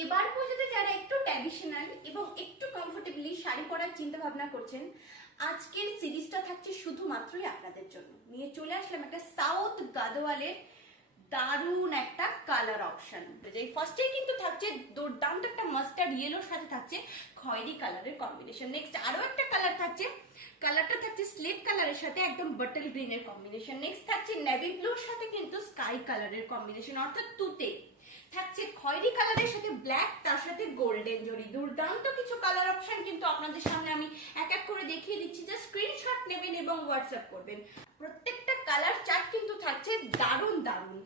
এবার পর্যন্ত যারা একটু ট্র্যাডিশনাল এবং একটু কমফোর্টেবলি শাড়ি পরার চিন্তা ভাবনা করছেন, আজকের সিরিজটা থাকছে শুধুমাত্রই আপনাদের জন্য। নিয়ে চলে আসলাম একটা সাউথ গাদোয়ালের দারুণ একটা কালার অপশন। ফার্স্টেই কিন্তু থাকছে দুর্দান্ত একটা মাস্টার্ড ইয়েলোর সাথে থাকছে খয়েরি কালারের কম্বিনেশন। নেক্সট আরো একটা কালার থাকছে, কালারটা থাকছে স্লেট কালারের সাথে একদম বটল গ্রিনের কম্বিনেশন। নেক্সট থাকছে নেভি ব্লুর সাথে কিন্তু স্কাই কালারের কম্বিনেশন, অর্থাৎ তুতে থাকছে খয়েরি কালারের সাথে ব্ল্যাক, তার সাথে গোল্ডেন জরি। দুর্দান্ত কিছু কালার অপশন কিন্তু আপনাদের সামনে আমি এক এক করে দেখিয়ে দিচ্ছি, জাস্ট স্ক্রিনশট নেবেন এবং হোয়াটসঅ্যাপ করবেন। প্রত্যেকটা কালার চার্ট কিন্তু থাকছে দারুণ দারুণ।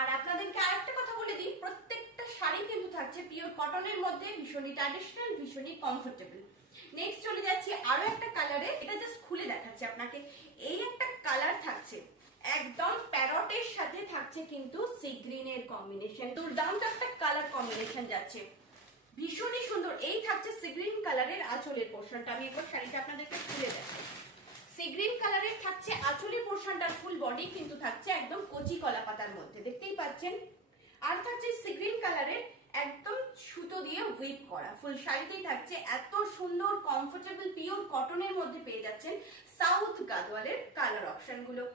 আর আপনাদেরকে আরেকটা কথা বলে দিই, প্রত্যেকটা শাড়ি কিন্তু থাকছে পিওর কটনের মধ্যে, ভীষণই ট্র্যাডিশনাল, ভীষণই কমফোর্টেবল। নেক্সট চলে যাচ্ছি আরো একটা কালারে, এটা জাস্ট খুলে দেখাচ্ছি আপনাকে। এই একটা কালার থাকছে একদম প্যারটের সাথে থাকছে কিন্তু সি গ্রিনের কম্বিনেশন। দুর্দান্ত একটা কালার কম্বিনেশন যাচ্ছে, ভীষণই সুন্দর। এই থাকছে সি গ্রিন কালারের আঁচলের পোর্শনটা, আমি একবার শাড়িটা আপনাদেরকে খুলে দেখাই। সি গ্রিন কালারের থাকছে আঁচলের পোর্শনটার ফুল বডি কিন্তু থাকছে একদম কচি কলা পাতার মধ্যে, দেখতেই পাচ্ছেন। আর থাকছে সি গ্রিন কালারের একদম সুতো দিয়ে হুইপ করা, ফুল শাড়িতেই থাকছে এত সুন্দর কমফোর্টেবল পিওর কটনের মধ্যে পেয়ে যাচ্ছেন সাউথ গাদওয়ালের কালার অপশন গুলো।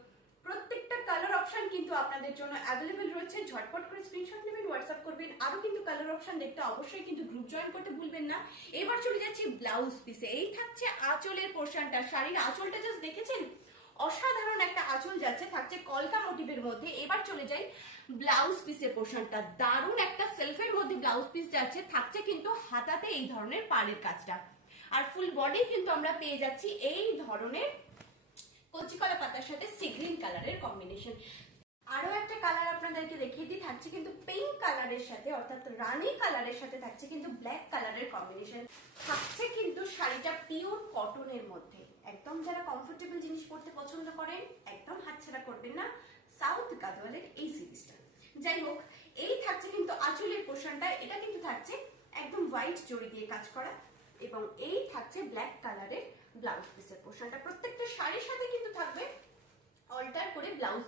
প্রত্যেকটা কালার অপশন কিন্তু আপনাদের জন্য অ্যাভেলেবেল রয়েছে, ঝটপট করে স্ক্রিনশট নেবেন, হোয়াটসঅ্যাপ করবেন। আরো কিন্তু কালার অপশন দেখতে অবশ্যই কিন্তু গ্রুপ জয়েন করতে ভুলবেন না। এবার চলে যাচ্ছি ব্লাউজ পিসে। এই থাকছে আঁচলের পোর্শনটা, শাড়ির আঁচলটা জাস্ট দেখেছেন, অসাধারণ একটা আঁচল যাচ্ছে, থাকছে কলকা মোটিভের মধ্যে। এবার চলে যাই ব্লাউজ পিসের পোর্শনটা, দারুণ একটা সেলফের মধ্যে ব্লাউজ পিস যাচ্ছে, থাকছে কিন্তু হাতাতে এই ধরনের পাড়ের কাজটা। আর ফুল বডি কিন্তু আমরা পেয়ে যাচ্ছি এই ধরনের কচি কলা পাতার সাথে সি গ্রিন কালারের কম্বিনেশন। আরো একটা কালার আপনাদেরকে দেখিয়ে দিই, থাকছে কিন্তু পিঙ্ক কালারের সাথে, অর্থাৎ রানী কালারের সাথে থাকছে কিন্তু ব্ল্যাক কালারের কম্বিনেশন। থাকছে কিন্তু শাড়িটা পিওর কটনের মধ্যে, একদম যারা কমফোর্টেবল জিনিস পরতে পছন্দ করেন একদম হাতছাড়া করবেন না সাউথ গাদওয়ালের এই সিরিজটা। যাই হোক, এই থাকছে কিন্তু আঁচলের পোর্শনটা, এটা কিন্তু থাকছে একদম হোয়াইট জড়ি দিয়ে কাজ করা, এবং এই থাকছে ব্ল্যাক কালারের ব্লাউজ পিসের পোর্শনটা। প্রত্যেকটা শাড়ির সাথে কিন্তু থাকবে অল্টার করে ব্লাউজ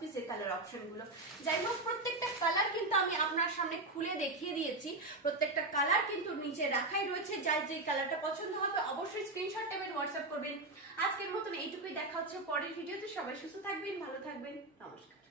পিসের কালার অপশন গুলো। যাই হোক, প্রত্যেকটা কালার কিন্তু আমি আপনার সামনে খুলে দেখিয়ে দিয়েছি, প্রত্যেকটা কালার কিন্তু নিচে রাখাই রয়েছে। যার যে কালারটা পছন্দ হবে অবশ্যই স্ক্রিনশট নেবেন, হোয়াটসঅ্যাপ করবেন। আজকের মতন এইটুকুই, দেখা হচ্ছে পরের ভিডিওতে। সবাই সুস্থ থাকবেন, ভালো থাকবেন, নমস্কার।